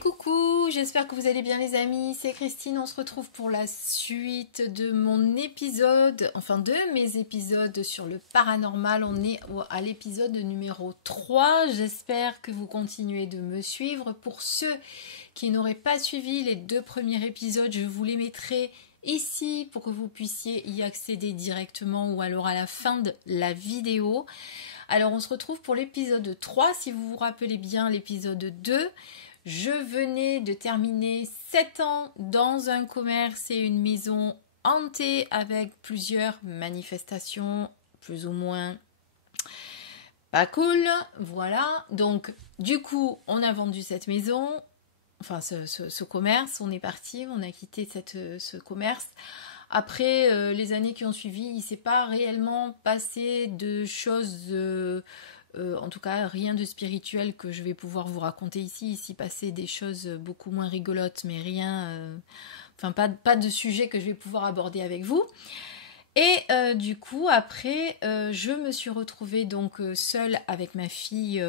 Coucou, j'espère que vous allez bien les amis, c'est Christine, on se retrouve pour la suite de mon épisode, enfin de mes épisodes sur le paranormal. On est à l'épisode numéro 3, j'espère que vous continuez de me suivre. Pour ceux qui n'auraient pas suivi les 2 premiers épisodes, je vous les mettrai ici pour que vous puissiez y accéder directement ou alors à la fin de la vidéo. Alors on se retrouve pour l'épisode 3, si vous vous rappelez bien l'épisode 2. Je venais de terminer 7 ans dans un commerce et une maison hantée avec plusieurs manifestations plus ou moins pas cool. Voilà, donc du coup on a vendu cette maison, enfin ce commerce, on est parti, on a quitté ce commerce. Après les années qui ont suivi, il ne s'est pas réellement passé de choses... en tout cas, rien de spirituel que je vais pouvoir vous raconter ici. Ici, passer des choses beaucoup moins rigolotes, mais rien... enfin, pas de sujet que je vais pouvoir aborder avec vous. Et du coup, après, je me suis retrouvée donc seule avec ma fille...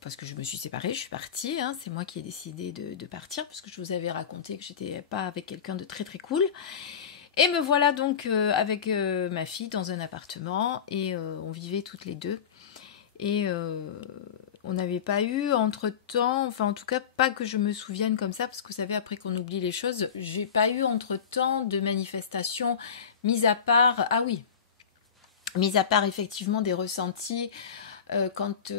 parce que je me suis séparée, je suis partie. Hein, c'est moi qui ai décidé de partir, parce que je vous avais raconté que j'étais pas avec quelqu'un de très très cool. Et me voilà donc avec ma fille dans un appartement et on vivait toutes les deux. Et on n'avait pas eu entre-temps, enfin en tout cas pas que je me souvienne comme ça, parce que vous savez après qu'on oublie les choses, j'ai pas eu entre-temps de manifestations, mis à part effectivement des ressentis quand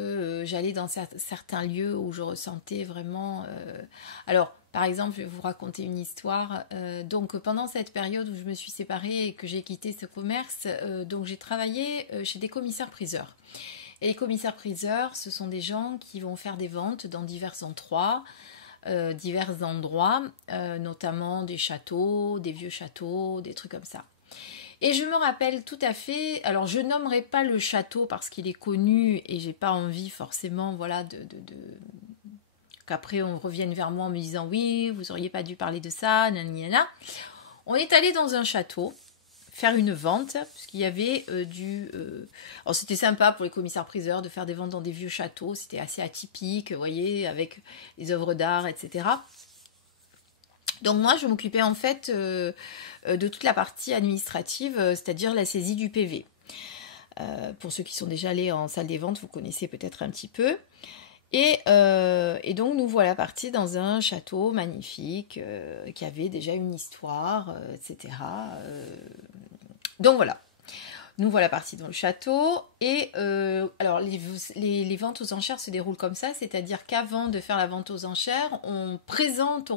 j'allais dans certains lieux où je ressentais vraiment... Alors, par exemple, je vais vous raconter une histoire. Donc, pendant cette période où je me suis séparée et que j'ai quitté ce commerce, donc j'ai travaillé chez des commissaires-priseurs. Et les commissaires-priseurs, ce sont des gens qui vont faire des ventes dans divers endroits, notamment des châteaux, des vieux châteaux, des trucs comme ça. Et je me rappelle tout à fait, alors je nommerai pas le château parce qu'il est connu et j'ai pas envie forcément, voilà, qu'après on revienne vers moi en me disant oui, vous auriez pas dû parler de ça, nanana. On est allé dans un château faire une vente, parce qu'il y avait alors c'était sympa pour les commissaires-priseurs de faire des ventes dans des vieux châteaux, c'était assez atypique, vous voyez, avec les œuvres d'art, etc. Donc moi, je m'occupais en fait de toute la partie administrative, c'est-à-dire la saisie du PV. Pour ceux qui sont déjà allés en salle des ventes, vous connaissez peut-être un petit peu. Et donc nous voilà partis dans un château magnifique qui avait déjà une histoire, etc. Donc voilà. Nous voilà partis dans le château et alors les ventes aux enchères se déroulent comme ça, c'est-à-dire qu'avant de faire la vente aux enchères, on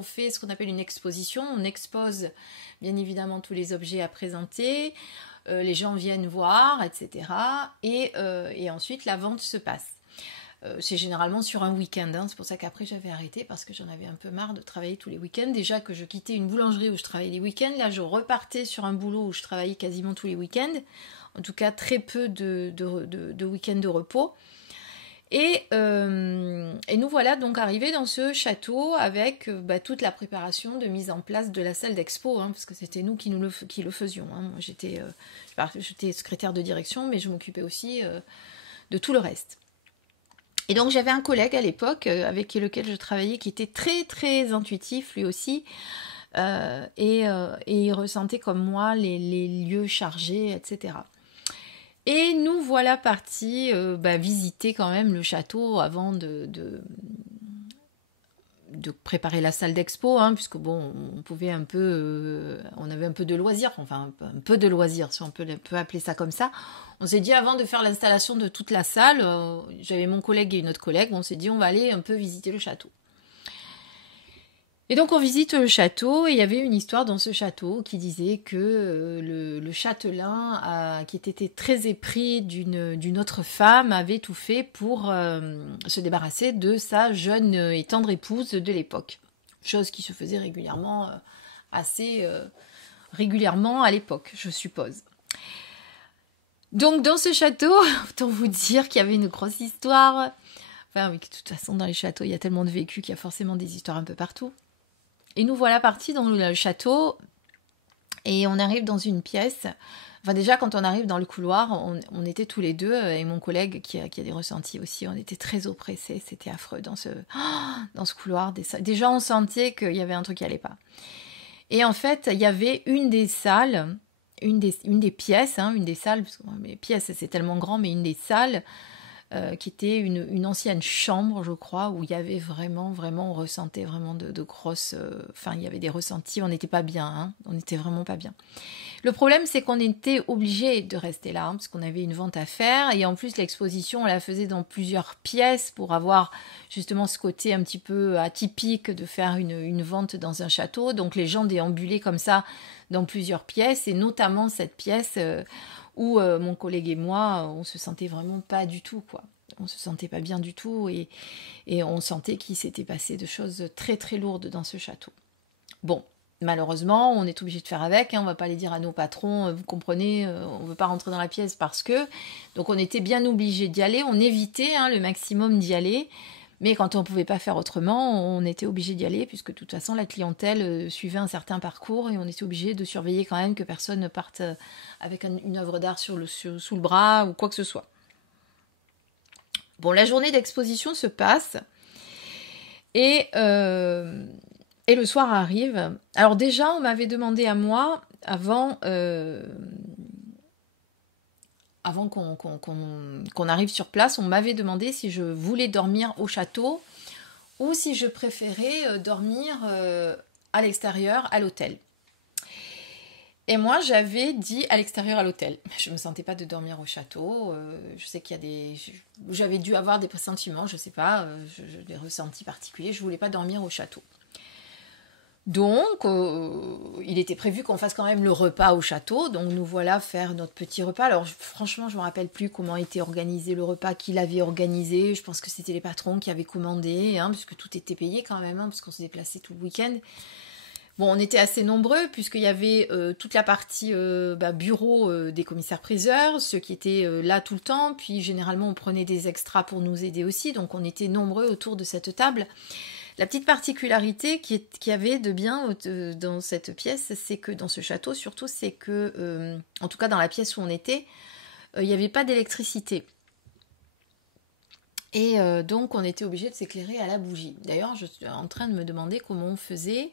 fait ce qu'on appelle une exposition, on expose bien évidemment tous les objets à présenter, les gens viennent voir, etc. Et ensuite la vente se passe. C'est généralement sur un week-end, hein. C'est pour ça qu'après j'avais arrêté parce que j'en avais un peu marre de travailler tous les week-ends. Déjà que je quittais une boulangerie où je travaillais les week-ends, là je repartais sur un boulot où je travaillais quasiment tous les week-ends. En tout cas, très peu de week-ends de repos. Et nous voilà donc arrivés dans ce château avec toute la préparation de mise en place de la salle d'expo, hein, parce que c'était nous qui le faisions. Hein. Moi, j'étais secrétaire de direction, mais je m'occupais aussi de tout le reste. Et donc j'avais un collègue à l'époque avec lequel je travaillais qui était très très intuitif lui aussi. Et il ressentait comme moi les lieux chargés, etc. Et nous voilà partis visiter quand même le château avant de préparer la salle d'expo, hein, puisque bon, on pouvait un peu, on avait un peu de loisirs, enfin un peu de loisirs, si on peut appeler ça comme ça. On s'est dit avant de faire l'installation de toute la salle, j'avais mon collègue et une autre collègue, on s'est dit on va aller un peu visiter le château. Et donc on visite le château et il y avait une histoire dans ce château qui disait que le châtelain qui était très épris d'une autre femme avait tout fait pour se débarrasser de sa jeune et tendre épouse de l'époque. Chose qui se faisait régulièrement, assez régulièrement à l'époque, je suppose. Donc dans ce château, autant vous dire qu'il y avait une grosse histoire. Enfin oui, de toute façon dans les châteaux il y a tellement de vécus qu'il y a forcément des histoires un peu partout. Et nous voilà partis dans le château et on arrive dans une pièce Enfin déjà, quand on arrive dans le couloir, on était tous les deux, et mon collègue qui a des ressentis aussi, on était très oppressés, c'était affreux dans ce couloir. Déjà, on sentait qu'il y avait un truc qui allait pas. Et en fait, il y avait une des salles, une des pièces, une des salles, parce que les pièces c'est tellement grand, mais une des salles qui était une ancienne chambre, je crois, où il y avait vraiment, on ressentait vraiment de grosses... Enfin, il y avait des ressentis, on n'était pas bien, on n'était vraiment pas bien. Le problème, c'est qu'on était obligé de rester là, parce qu'on avait une vente à faire, et en plus, l'exposition, on la faisait dans plusieurs pièces pour avoir justement ce côté un petit peu atypique de faire une vente dans un château. Donc, les gens déambulaient comme ça dans plusieurs pièces, et notamment cette pièce... où mon collègue et moi, on se sentait vraiment pas du tout, quoi. On se sentait pas bien du tout et on sentait qu'il s'était passé de choses très très lourdes dans ce château. Bon, malheureusement, on est obligé de faire avec, on va pas aller dire à nos patrons, vous comprenez, on veut pas rentrer dans la pièce parce que... Donc on était bien obligé d'y aller, on évitait le maximum d'y aller, mais quand on ne pouvait pas faire autrement, on était obligé d'y aller, puisque de toute façon, la clientèle suivait un certain parcours et on était obligé de surveiller quand même que personne ne parte avec une œuvre d'art sous le bras ou quoi que ce soit. Bon, la journée d'exposition se passe et le soir arrive. Alors déjà, on m'avait demandé à moi, avant qu'on arrive sur place, on m'avait demandé si je voulais dormir au château ou si je préférais dormir à l'extérieur, à l'hôtel. Et moi, j'avais dit à l'extérieur, à l'hôtel. Je ne me sentais pas de dormir au château. Je sais qu'il y a des... J'avais dû avoir des pressentiments, je ne sais pas, des ressentis particuliers. Je ne voulais pas dormir au château. Donc, il était prévu qu'on fasse quand même le repas au château. Donc, nous voilà faire notre petit repas. Alors, franchement, je ne me rappelle plus comment était organisé le repas, qui l'avait organisé. Je pense que c'était les patrons qui avaient commandé, puisque tout était payé quand même, puisqu'on se déplaçait tout le week-end. Bon, on était assez nombreux, puisqu'il y avait toute la partie bureau des commissaires-priseurs, ceux qui étaient là tout le temps. Puis, généralement, on prenait des extras pour nous aider aussi. Donc, on était nombreux autour de cette table. La petite particularité qu'il y avait de bien dans cette pièce, c'est que dans ce château, surtout, c'est que, en tout cas dans la pièce où on était, il n'y avait pas d'électricité. Et donc, on était obligé de s'éclairer à la bougie. D'ailleurs, je suis en train de me demander comment on faisait.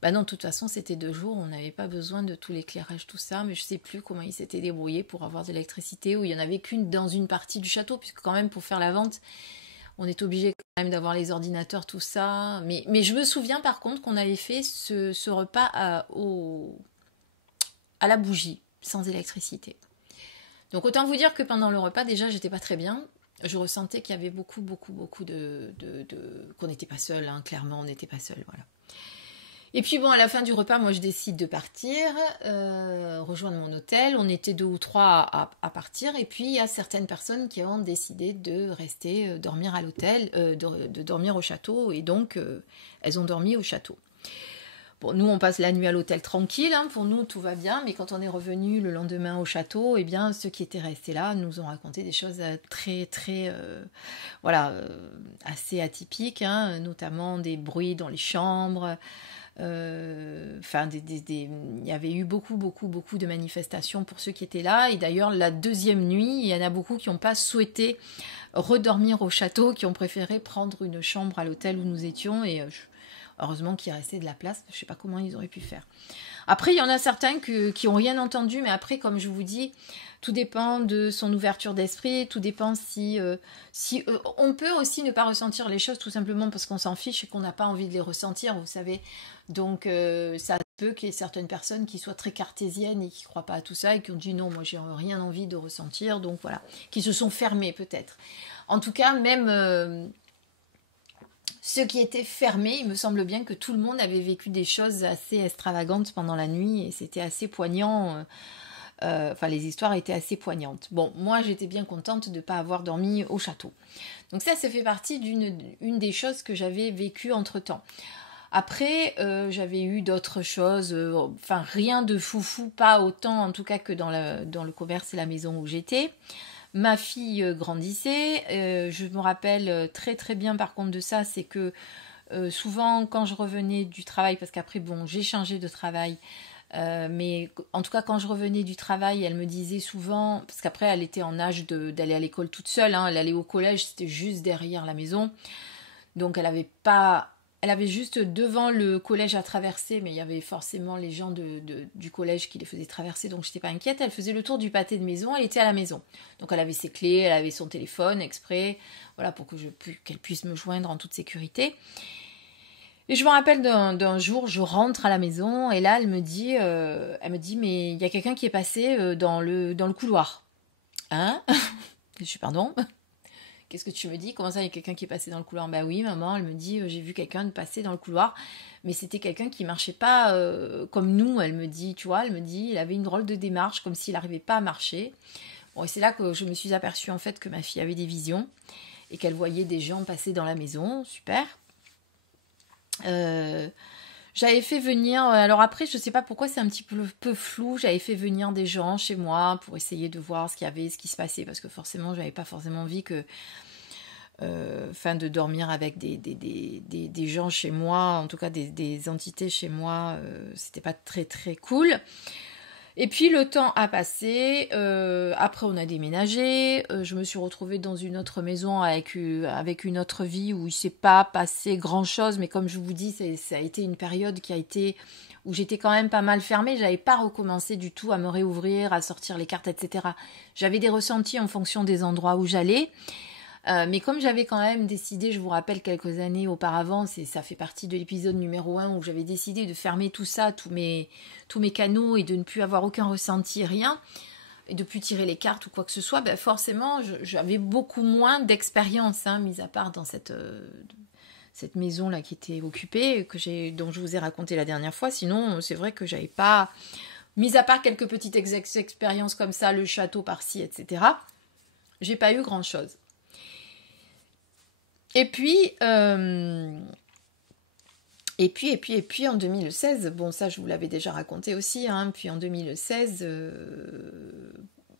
Bah non, de toute façon, c'était 2 jours, on n'avait pas besoin de tout l'éclairage, tout ça, mais je ne sais plus comment ils s'étaient débrouillés pour avoir de l'électricité, ou il n'y en avait qu'une dans une partie du château, puisque quand même, pour faire la vente... On est obligé quand même d'avoir les ordinateurs, tout ça. Mais je me souviens par contre qu'on avait fait ce repas à la bougie, sans électricité. Donc autant vous dire que pendant le repas, déjà, j'étais pas très bien. Je ressentais qu'il y avait beaucoup qu'on n'était pas seul, clairement, on n'était pas seul, voilà. Et puis bon, à la fin du repas, moi je décide de partir, rejoindre mon hôtel. On était 2 ou 3 à partir. Et puis il y a certaines personnes qui ont décidé de rester dormir à l'hôtel, de dormir au château. Et donc elles ont dormi au château. Bon, nous on passe la nuit à l'hôtel tranquille. Pour nous tout va bien. Mais quand on est revenu le lendemain au château, eh bien ceux qui étaient restés là nous ont raconté des choses très très assez atypiques, notamment des bruits dans les chambres. Il y avait eu beaucoup de manifestations pour ceux qui étaient là, et d'ailleurs la deuxième nuit il y en a beaucoup qui n'ont pas souhaité redormir au château, qui ont préféré prendre une chambre à l'hôtel où nous étions, et heureusement qu'il restait de la place. Je ne sais pas comment ils auraient pu faire. Après il y en a certains qui n'ont rien entendu, mais après comme je vous dis, tout dépend de son ouverture d'esprit, tout dépend si on peut aussi ne pas ressentir les choses tout simplement parce qu'on s'en fiche et qu'on n'a pas envie de les ressentir, vous savez. Donc ça peut qu'il y ait certaines personnes qui soient très cartésiennes et qui ne croient pas à tout ça et qui ont dit non, moi j'ai rien envie de ressentir, donc voilà, qui se sont fermés peut-être. En tout cas, même ceux qui étaient fermés, il me semble bien que tout le monde avait vécu des choses assez extravagantes pendant la nuit et c'était assez poignant. Les histoires étaient assez poignantes. Bon, moi j'étais bien contente de ne pas avoir dormi au château. Donc ça fait partie d'une des choses que j'avais vécues entre-temps. Après, j'avais eu d'autres choses, rien de foufou, pas autant en tout cas que dans le commerce et la maison où j'étais. Ma fille grandissait, je me rappelle très très bien par contre de ça, c'est que souvent quand je revenais du travail, parce qu'après bon, j'ai changé de travail, Mais en tout cas, quand je revenais du travail, elle me disait souvent, parce qu'après, elle était en âge d'aller à l'école toute seule, hein, elle allait au collège, c'était juste derrière la maison. Donc, elle avait juste devant le collège à traverser, mais il y avait forcément les gens du collège qui les faisaient traverser, donc je n'étais pas inquiète. Elle faisait le tour du pâté de maison, elle était à la maison. Donc, elle avait ses clés, elle avait son téléphone exprès, voilà, pour que qu'elle puisse me joindre en toute sécurité. Et je me rappelle d'un jour, je rentre à la maison et là, elle me dit, mais il y a quelqu'un qui est passé dans le couloir. Hein? Je suis pardon. Qu'est-ce que tu me dis? Comment ça, il y a quelqu'un qui est passé dans le couloir? Bah oui, maman, elle me dit, j'ai vu quelqu'un passer dans le couloir, mais c'était quelqu'un qui marchait pas comme nous. Elle me dit, tu vois, elle me dit, il avait une drôle de démarche, comme s'il n'arrivait pas à marcher. Bon, et c'est là que je me suis aperçue en fait que ma fille avait des visions et qu'elle voyait des gens passer dans la maison. Super. J'avais fait venir, alors après je sais pas pourquoi c'est un petit peu flou, j'avais fait venir des gens chez moi pour essayer de voir ce qu'il y avait, ce qui se passait, parce que forcément j'avais pas forcément envie que de dormir avec des gens chez moi, en tout cas des entités chez moi, c'était pas très très cool. Et puis le temps a passé, après on a déménagé, je me suis retrouvée dans une autre maison avec une autre vie où il s'est pas passé grand chose, mais comme je vous dis, ça a été une période où j'étais quand même pas mal fermée, j'avais pas recommencé du tout à me réouvrir, à sortir les cartes, etc. J'avais des ressentis en fonction des endroits où j'allais. Mais comme j'avais quand même décidé, je vous rappelle quelques années auparavant, ça fait partie de l'épisode numéro 1 où j'avais décidé de fermer tout ça, tous mes canaux et de ne plus avoir aucun ressenti, rien, et de plus tirer les cartes ou quoi que ce soit, ben forcément j'avais beaucoup moins d'expérience, hein, mis à part dans cette maison là qui était occupée, dont je vous ai raconté la dernière fois. Sinon c'est vrai que j'avais pas, mis à part quelques petites expériences comme ça, le château par-ci, etc., j'ai pas eu grand chose. Et puis en 2016, bon ça je vous l'avais déjà raconté aussi, hein, puis en 2016,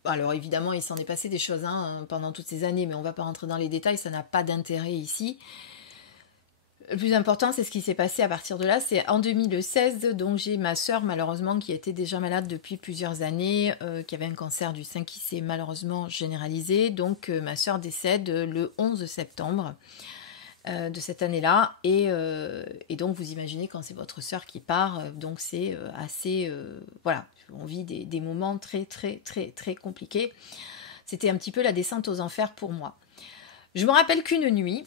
alors évidemment il s'en est passé des choses pendant toutes ces années, mais on ne va pas rentrer dans les détails, ça n'a pas d'intérêt ici. Le plus important, c'est ce qui s'est passé à partir de là. C'est en 2016, donc j'ai ma sœur malheureusement qui était déjà malade depuis plusieurs années, qui avait un cancer du sein qui s'est malheureusement généralisé. Donc ma sœur décède le 11 septembre de cette année-là. Et donc vous imaginez quand c'est votre sœur qui part, donc c'est assez... voilà, on vit des moments très très très très compliqués. C'était un petit peu la descente aux enfers pour moi. Je me rappelle qu'une nuit,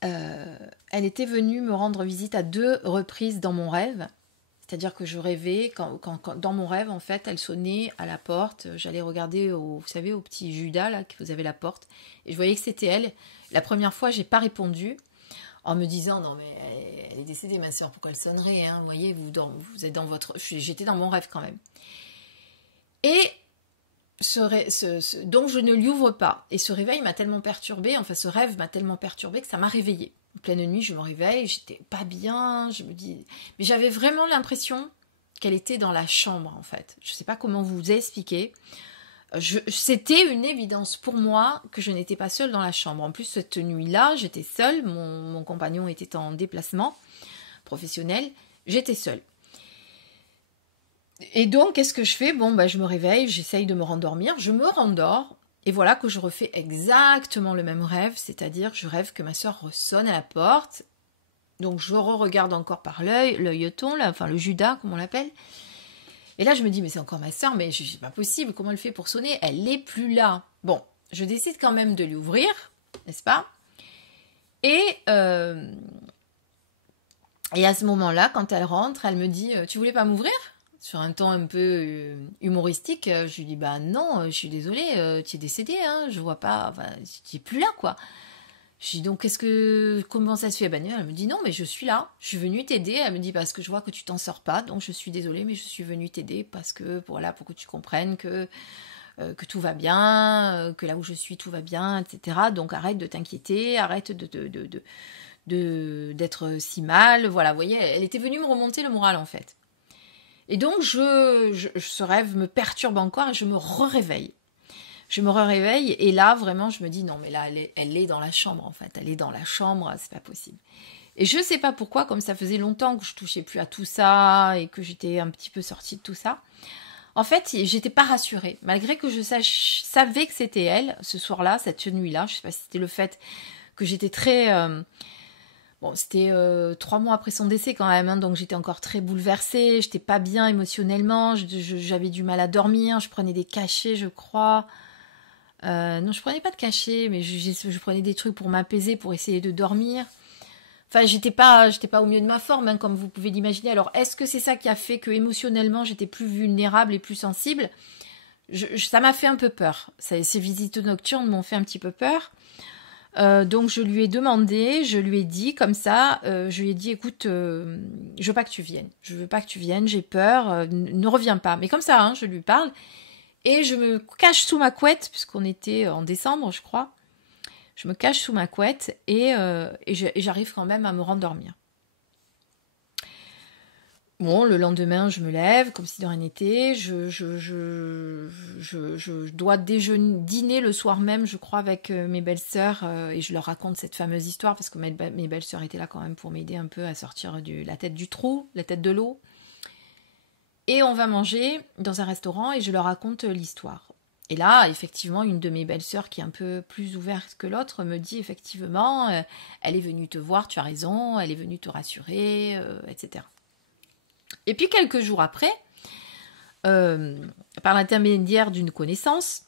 elle était venue me rendre visite à 2 reprises dans mon rêve. C'est-à-dire que je rêvais, quand dans mon rêve, en fait, elle sonnait à la porte. J'allais regarder, vous savez, au petit Judas, là, que vous avez la porte. Et je voyais que c'était elle. La première fois, j'ai pas répondu, en me disant, non mais elle est décédée, ma soeur, pourquoi elle sonnerait, hein? Vous voyez, vous êtes dans votre... J'étais dans mon rêve quand même. Et... donc je ne lui ouvre pas. Et ce réveil m'a tellement perturbée, enfin ce rêve m'a tellement perturbée que ça m'a réveillée. En pleine nuit, je me réveille, j'étais pas bien, je me dis... Mais j'avais vraiment l'impression qu'elle était dans la chambre, en fait. Je sais pas comment vous expliquer. C'était une évidence pour moi que je n'étais pas seule dans la chambre. En plus, cette nuit-là, j'étais seule, mon compagnon était en déplacement professionnel, j'étais seule. Et donc, qu'est-ce que je fais? Bon, je me réveille, j'essaye de me rendormir, je me rendors, et voilà que je refais exactement le même rêve, c'est-à-dire que je rêve que ma soeur ressonne à la porte, donc je regarde encore par l'œilleton, là, enfin le Judas, comme on l'appelle, et là je me dis, mais c'est encore ma soeur, mais c'est pas possible, comment elle fait pour sonner? Elle n'est plus là. Bon, je décide quand même de lui ouvrir, n'est-ce pas? Et à ce moment-là, quand elle rentre, elle me dit, tu voulais pas m'ouvrir? Sur un ton un peu humoristique, je lui dis, bah non, je suis désolée, tu es décédée, hein, je vois pas, enfin, tu es plus là, quoi. Je dis, donc, comment ça se fait? Elle me dit, non, mais je suis là, je suis venue t'aider. Elle me dit, parce que je vois que tu t'en sors pas, donc je suis désolée, mais je suis venue t'aider parce que, voilà, pour que tu comprennes que tout va bien, que là où je suis, tout va bien, etc. Donc, arrête de t'inquiéter, arrête d'être si mal, voilà, vous voyez, elle était venue me remonter le moral, en fait. Et donc, ce rêve me perturbe encore et je me réveille. Je me réveille et là, vraiment, je me dis, non, mais là, elle est dans la chambre, en fait. Elle est dans la chambre, c'est pas possible. Et je sais pas pourquoi, comme ça faisait longtemps que je touchais plus à tout ça et que j'étais un petit peu sortie de tout ça. En fait, j'étais pas rassurée. Malgré que je savais que c'était elle, ce soir-là, cette nuit-là. Je sais pas si c'était le fait que j'étais très... Bon, c'était 3 mois après son décès quand même, hein, donc j'étais encore très bouleversée. J'étais pas bien émotionnellement. J'avais du mal à dormir. Je prenais des cachets, je crois. Non, je prenais pas de cachets, mais je prenais des trucs pour m'apaiser, pour essayer de dormir. Enfin, j'étais pas au mieux de ma forme, hein, comme vous pouvez l'imaginer. Alors, est-ce que c'est ça qui a fait que émotionnellement j'étais plus vulnérable et plus sensible? Ça m'a fait un peu peur. Ces visites nocturnes m'ont fait un petit peu peur. Donc, je lui ai demandé, je lui ai dit comme ça, je lui ai dit, écoute, je veux pas que tu viennes. Je veux pas que tu viennes, j'ai peur, ne reviens pas. Mais comme ça, hein, je lui parle. Et je me cache sous ma couette, puisqu'on était en décembre, je crois. Je me cache sous ma couette et j'arrive quand même à me rendormir. Bon, le lendemain, je me lève comme si de rien n'était. Je dois dîner le soir même, je crois, avec mes belles-sœurs et je leur raconte cette fameuse histoire parce que mes belles-sœurs étaient là quand même pour m'aider un peu à sortir la tête du trou, la tête de l'eau. Et on va manger dans un restaurant et je leur raconte l'histoire. Et là, effectivement, une de mes belles-sœurs qui est un peu plus ouverte que l'autre me dit effectivement, elle est venue te voir, tu as raison, elle est venue te rassurer, etc. Et puis quelques jours après, par l'intermédiaire d'une connaissance,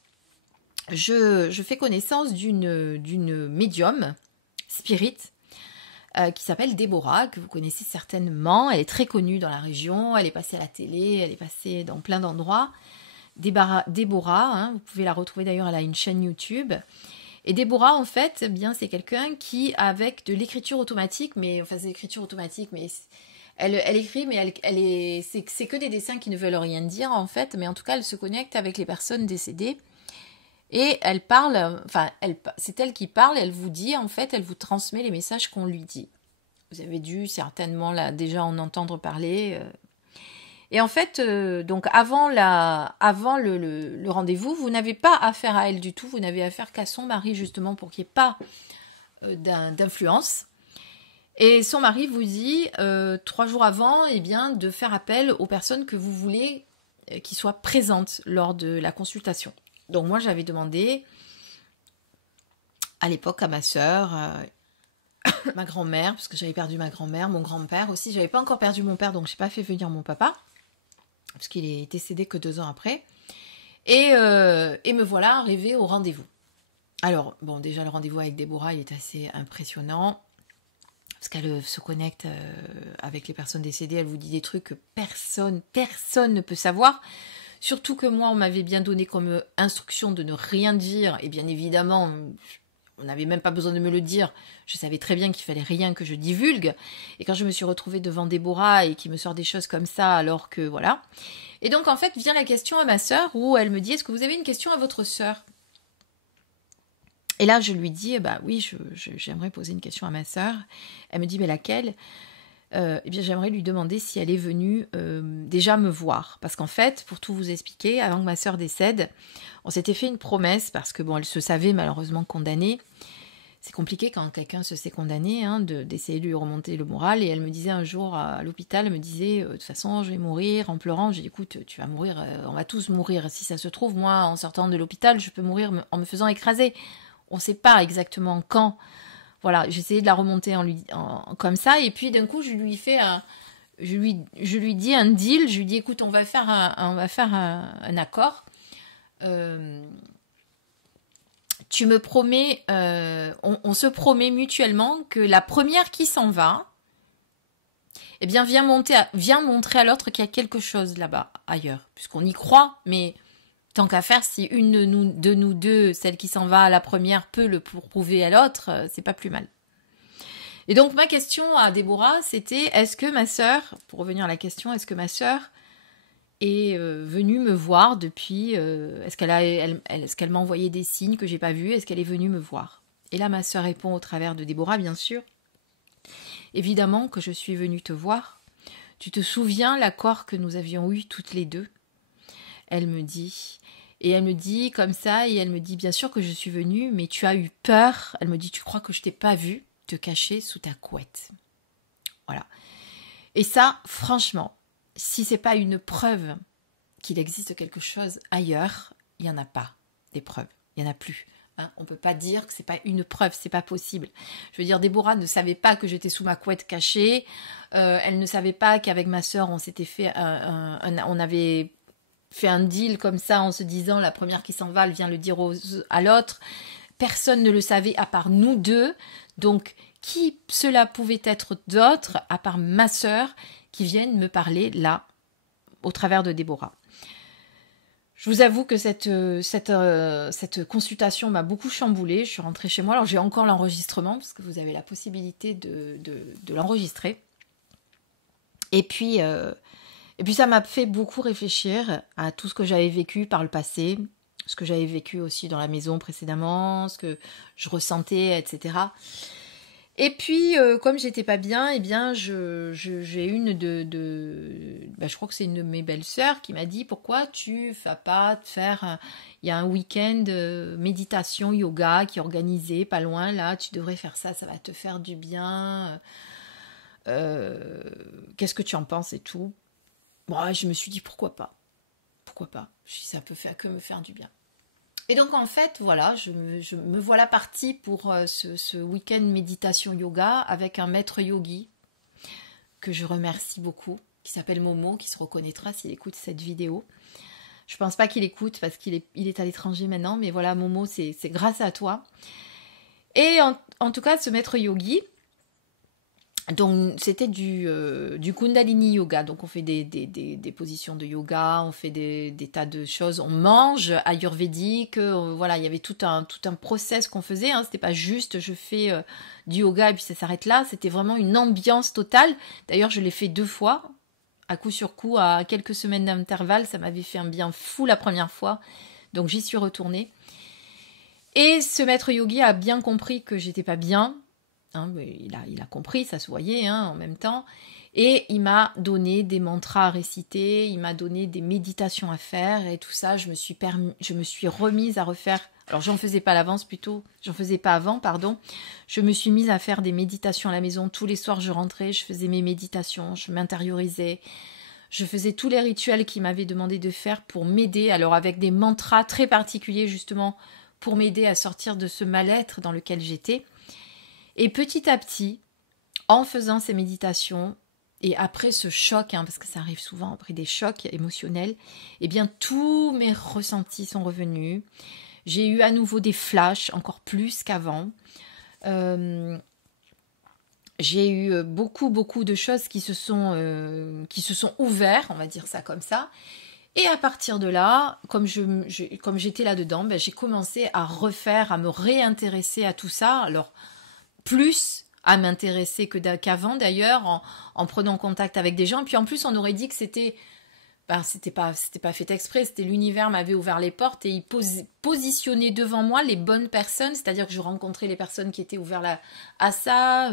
je fais connaissance d'une médium spirit qui s'appelle Déborah, que vous connaissez certainement. Elle est très connue dans la région, elle est passée à la télé, elle est passée dans plein d'endroits. Déborah, hein, vous pouvez la retrouver d'ailleurs, elle a une chaîne YouTube. Et Déborah, en fait, eh bien, c'est quelqu'un qui, avec de l'écriture automatique, mais enfin, c'est l'écriture automatique, mais elle écrit, mais c'est que des dessins qui ne veulent rien dire, en fait, mais en tout cas, elle se connecte avec les personnes décédées. Et elle parle, enfin, c'est elle qui parle, elle vous dit, en fait, elle vous transmet les messages qu'on lui dit. Vous avez dû certainement là, déjà en entendre parler. Et en fait, donc avant le rendez-vous, vous n'avez pas affaire à elle du tout, vous n'avez affaire qu'à son mari justement pour qu'il n'y ait pas d'influence. Et son mari vous dit 3 jours avant, eh bien, de faire appel aux personnes que vous voulez qui soient présentes lors de la consultation. Donc moi, j'avais demandé à l'époque à ma sœur, ma grand-mère, parce que j'avais perdu ma grand-mère, mon grand-père aussi. J'avais pas encore perdu mon père, donc j'ai pas fait venir mon papa. Parce qu'il est décédé que 2 ans après. Et me voilà arrivée au rendez-vous. Alors, bon, déjà, le rendez-vous avec Déborah, il est assez impressionnant. Parce qu'elle se connecte avec les personnes décédées. Elle vous dit des trucs que personne ne peut savoir. Surtout que moi, on m'avait bien donné comme instruction de ne rien dire. Et bien évidemment, on n'avait même pas besoin de me le dire. Je savais très bien qu'il fallait rien que je divulgue. Et quand je me suis retrouvée devant Déborah et qu'il me sort des choses comme ça, alors que voilà. Et donc en fait vient la question à ma sœur où elle me dit, est-ce que vous avez une question à votre sœur? Et là je lui dis, bah oui, j'aimerais poser une question à ma sœur. Elle me dit, mais laquelle? Eh bien j'aimerais lui demander si elle est venue déjà me voir. Parce qu'en fait, pour tout vous expliquer, avant que ma sœur décède, on s'était fait une promesse, parce que bon, elle se savait malheureusement condamnée. C'est compliqué quand quelqu'un se sait condamné, hein, d'essayer de lui remonter le moral. Et elle me disait un jour à l'hôpital, elle me disait, de toute façon, je vais mourir en pleurant. J'ai dit, écoute, tu vas mourir, on va tous mourir. Si ça se trouve, moi, en sortant de l'hôpital, je peux mourir en me faisant écraser. On ne sait pas exactement quand. Voilà, j'ai essayé de la remonter comme ça. Et puis, d'un coup, je lui dis un deal. Je lui dis, écoute, on va faire un accord. Tu me promets, on se promet mutuellement que la première qui s'en va, eh bien, viens montrer à l'autre qu'il y a quelque chose là-bas, ailleurs. Puisqu'on y croit, mais tant qu'à faire, si une de nous deux, celle qui s'en va à la première, peut le prouver à l'autre, c'est pas plus mal. Et donc, ma question à Déborah, c'était, est-ce que ma sœur, pour revenir à la question, est-ce que ma sœur est venue me voir depuis, est-ce qu'elle m'a envoyé des signes que j'ai pas vus, est-ce qu'elle est venue me voir? Et là ma sœur répond au travers de Déborah, bien sûr, évidemment que je suis venue te voir, tu te souviens l'accord que nous avions eu toutes les deux? Elle me dit, et elle me dit comme ça, et elle me dit bien sûr que je suis venue, mais tu as eu peur, elle me dit, tu crois que je t'ai pas vue te cacher sous ta couette? Voilà. Et ça, franchement, si c'est pas une preuve qu'il existe quelque chose ailleurs, il n'y en a pas des preuves. Il n'y en a plus. Hein, on ne peut pas dire que c'est pas une preuve, c'est pas possible. Je veux dire, Déborah ne savait pas que j'étais sous ma couette cachée. Elle ne savait pas qu'avec ma sœur, on s'était fait on avait fait un deal comme ça en se disant la première qui s'en va, elle vient le dire à l'autre. Personne ne le savait à part nous deux. Donc, qui cela pouvait être d'autre à part ma sœur qui viennent me parler là, au travers de Déborah. Je vous avoue que cette consultation m'a beaucoup chamboulée. Je suis rentrée chez moi. Alors, j'ai encore l'enregistrement, parce que vous avez la possibilité de l'enregistrer. Et puis, ça m'a fait beaucoup réfléchir à tout ce que j'avais vécu par le passé, ce que j'avais vécu aussi dans la maison précédemment, ce que je ressentais, etc. Et puis, comme j'étais pas bien, eh bien, j'ai une je crois que c'est une de mes belles-sœurs qui m'a dit, pourquoi tu vas pas te faire, il y a un week-end méditation yoga qui est organisé pas loin là, tu devrais faire ça, ça va te faire du bien. Qu'est-ce que tu en penses et tout. Bon, je me suis dit, pourquoi pas, ça peut que me faire du bien. Et donc en fait, voilà, je me voilà partie pour ce week-end méditation yoga avec un maître yogi que je remercie beaucoup, qui s'appelle Momo, qui se reconnaîtra s'il écoute cette vidéo. Je pense pas qu'il écoute parce qu'il est à l'étranger maintenant, mais voilà, Momo, c'est grâce à toi. Et en tout cas, ce maître yogi, donc c'était du Kundalini yoga, donc on fait des positions de yoga, on fait des tas de choses, on mange ayurvédique, voilà, il y avait tout un process qu'on faisait, hein, c'était pas juste je fais du yoga et puis ça s'arrête là, c'était vraiment une ambiance totale. D'ailleurs je l'ai fait 2 fois, à coup sur coup, à quelques semaines d'intervalle, ça m'avait fait un bien fou la première fois, donc j'y suis retournée. Et ce maître yogi a bien compris que j'étais pas bien. Hein, il a compris, ça se voyait en même temps. Et il m'a donné des mantras à réciter, il m'a donné des méditations à faire et tout ça, je me suis remise à refaire. Alors j'en faisais pas avant, pardon. Je me suis mise à faire des méditations à la maison. Tous les soirs je rentrais, je faisais mes méditations, je m'intériorisais. Je faisais tous les rituels qu'il m'avait demandé de faire pour m'aider, alors avec des mantras très particuliers justement, pour m'aider à sortir de ce mal-être dans lequel j'étais. Et petit à petit, en faisant ces méditations, et après ce choc, parce que ça arrive souvent après des chocs émotionnels, eh bien tous mes ressentis sont revenus. J'ai eu à nouveau des flashs, encore plus qu'avant. J'ai eu beaucoup de choses qui se sont ouvertes, on va dire ça comme ça. Et à partir de là, comme j'étais là-dedans, j'ai commencé à me réintéresser à tout ça. Alors, plus à m'intéresser qu'avant d'ailleurs, en prenant contact avec des gens. Puis en plus, on aurait dit que c'était pas fait exprès, c'était l'univers m'avait ouvert les portes et il positionnait devant moi les bonnes personnes, c'est-à-dire que je rencontrais les personnes qui étaient ouvertes à ça.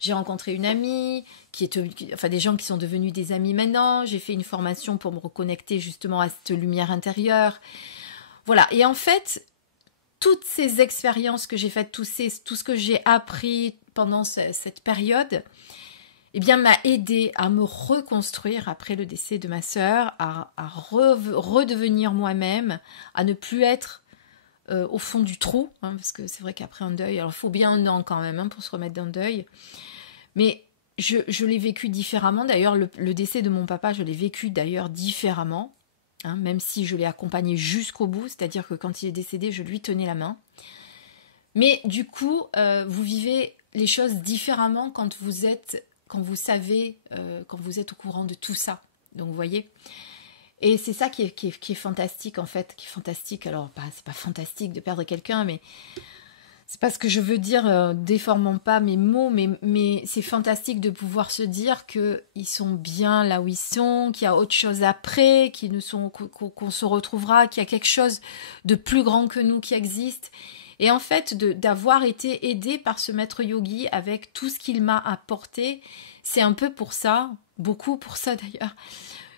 J'ai rencontré une amie, des gens qui sont devenus des amis maintenant. J'ai fait une formation pour me reconnecter justement à cette lumière intérieure. Voilà, et en fait, toutes ces expériences que j'ai faites, tout ce que j'ai appris pendant cette période, eh bien, m'a aidé à me reconstruire après le décès de ma sœur, à redevenir moi-même, à ne plus être au fond du trou, parce que c'est vrai qu'après un deuil, alors il faut bien un an quand même pour se remettre d'un deuil, mais je l'ai vécu différemment. D'ailleurs, le décès de mon papa, je l'ai vécu d'ailleurs différemment. Même si je l'ai accompagné jusqu'au bout, c'est-à-dire que quand il est décédé, je lui tenais la main. Mais du coup, vous vivez les choses différemment quand vous êtes au courant de tout ça. Donc vous voyez. Et c'est ça qui est fantastique en fait, qui est fantastique. Alors c'est pas fantastique de perdre quelqu'un, mais c'est pas ce que je veux dire, déformons pas mes mots, mais c'est fantastique de pouvoir se dire qu'ils sont bien là où ils sont, qu'il y a autre chose après, qu'on se retrouvera, qu'il y a quelque chose de plus grand que nous qui existe. Et en fait, d'avoir été aidée par ce maître yogi avec tout ce qu'il m'a apporté, c'est un peu pour ça, beaucoup pour ça d'ailleurs,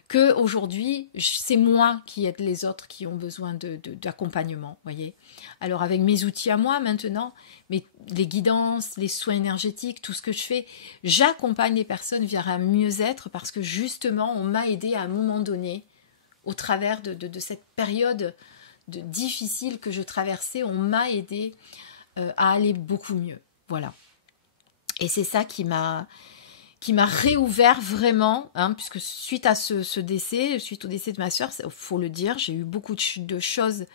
que aujourd'hui c'est moi qui aide les autres qui ont besoin d'accompagnement, voyez. Alors avec mes outils à moi maintenant, les guidances, les soins énergétiques, tout ce que je fais, j'accompagne les personnes vers un mieux-être parce que justement on m'a aidé à un moment donné, au travers de cette période difficile que je traversais, on m'a aidé à aller beaucoup mieux, voilà. Et c'est ça qui m'a réouvert vraiment, hein, puisque suite à ce décès, suite au décès de ma sœur, il faut le dire, j'ai eu beaucoup de choses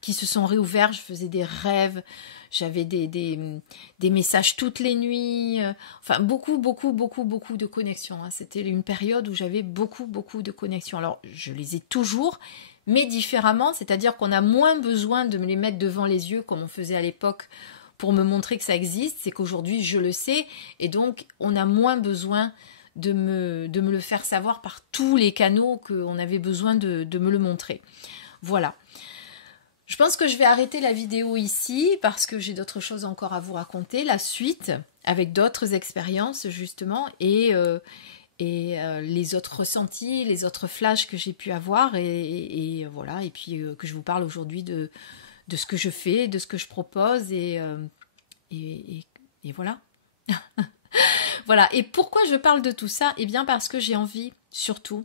qui se sont réouvertes. Je faisais des rêves, j'avais des messages toutes les nuits, enfin beaucoup de connexions, hein. C'était une période où j'avais beaucoup de connexions. Alors je les ai toujours, mais différemment, c'est-à-dire qu'on a moins besoin de me les mettre devant les yeux comme on faisait à l'époque pour me montrer que ça existe. C'est qu'aujourd'hui je le sais et donc on a moins besoin de me le faire savoir par tous les canaux qu'on avait besoin de me le montrer. Voilà. Je pense que je vais arrêter la vidéo ici parce que j'ai d'autres choses encore à vous raconter, la suite avec d'autres expériences justement et les autres ressentis, les autres flashs que j'ai pu avoir et voilà, et puis que je vous parle aujourd'hui de ce que je fais, de ce que je propose et voilà. Voilà. Et pourquoi je parle de tout ça? Eh bien parce que j'ai envie surtout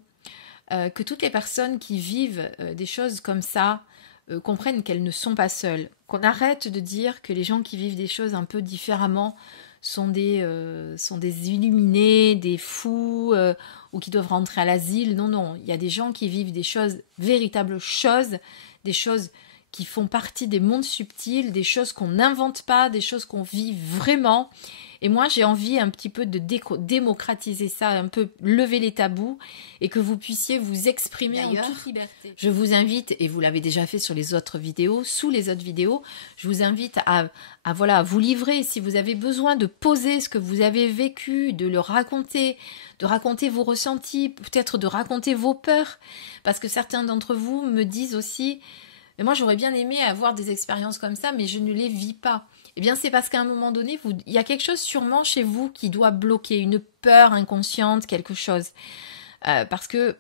que toutes les personnes qui vivent des choses comme ça comprennent qu'elles ne sont pas seules, qu'on arrête de dire que les gens qui vivent des choses un peu différemment sont des illuminés, des fous ou qui doivent rentrer à l'asile. Non, non, il y a des gens qui vivent des choses, véritables choses, des choses qui font partie des mondes subtils, des choses qu'on n'invente pas, des choses qu'on vit vraiment. Et moi, j'ai envie un petit peu de démocratiser ça, un peu lever les tabous et que vous puissiez vous exprimer en toute liberté. Je vous invite, et vous l'avez déjà fait sur les autres vidéos, sous les autres vidéos, je vous invite à vous livrer si vous avez besoin de poser ce que vous avez vécu, de le raconter, de raconter vos ressentis, peut-être de raconter vos peurs, parce que certains d'entre vous me disent aussi « Mais moi, j'aurais bien aimé avoir des expériences comme ça, mais je ne les vis pas. » Eh bien, c'est parce qu'à un moment donné, il y a quelque chose sûrement chez vous qui doit bloquer, une peur inconsciente, quelque chose. Parce que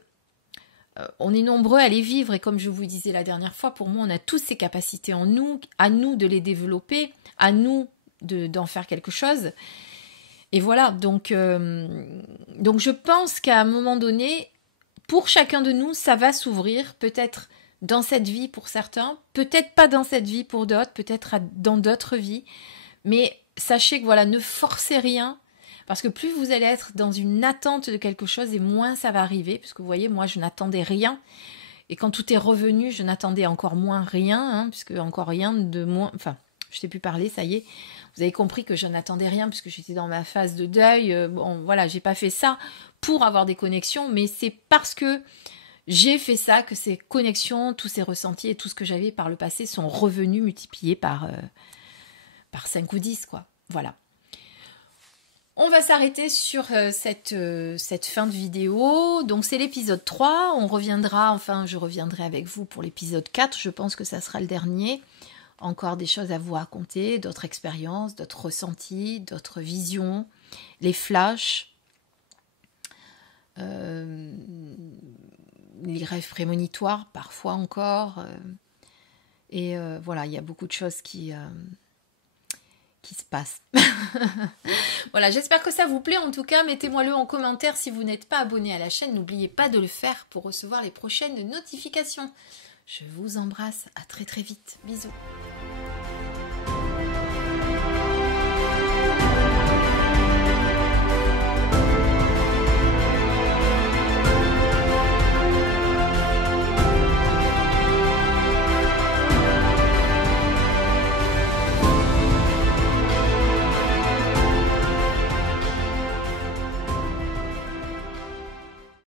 on est nombreux à les vivre, et comme je vous disais la dernière fois, pour moi, on a tous ces capacités en nous, à nous de les développer, à nous d'en faire quelque chose. Et voilà, donc je pense qu'à un moment donné, pour chacun de nous, ça va s'ouvrir, peut-être dans cette vie pour certains, peut-être pas dans cette vie pour d'autres, peut-être dans d'autres vies, mais sachez que voilà, ne forcez rien, parce que plus vous allez être dans une attente de quelque chose et moins ça va arriver, parce que vous voyez, moi je n'attendais rien, et quand tout est revenu, je n'attendais encore moins rien, hein, puisque encore rien de moins, enfin, je sais plus parler, ça y est, vous avez compris que je n'attendais rien, puisque j'étais dans ma phase de deuil, bon voilà, j'ai pas fait ça pour avoir des connexions, mais c'est parce que j'ai fait ça, que ces connexions, tous ces ressentis et tout ce que j'avais par le passé sont revenus multipliés par 5 ou 10, quoi. Voilà. On va s'arrêter sur cette fin de vidéo. Donc c'est l'épisode 3. On reviendra, enfin je reviendrai avec vous pour l'épisode 4. Je pense que ça sera le dernier. Encore des choses à vous raconter, d'autres expériences, d'autres ressentis, d'autres visions, les flashs. Les rêves prémonitoires, parfois encore. Voilà, il y a beaucoup de choses qui se passent. Voilà, j'espère que ça vous plaît. En tout cas, mettez-moi-le en commentaire si vous n'êtes pas abonné à la chaîne. N'oubliez pas de le faire pour recevoir les prochaines notifications. Je vous embrasse. À très très vite. Bisous.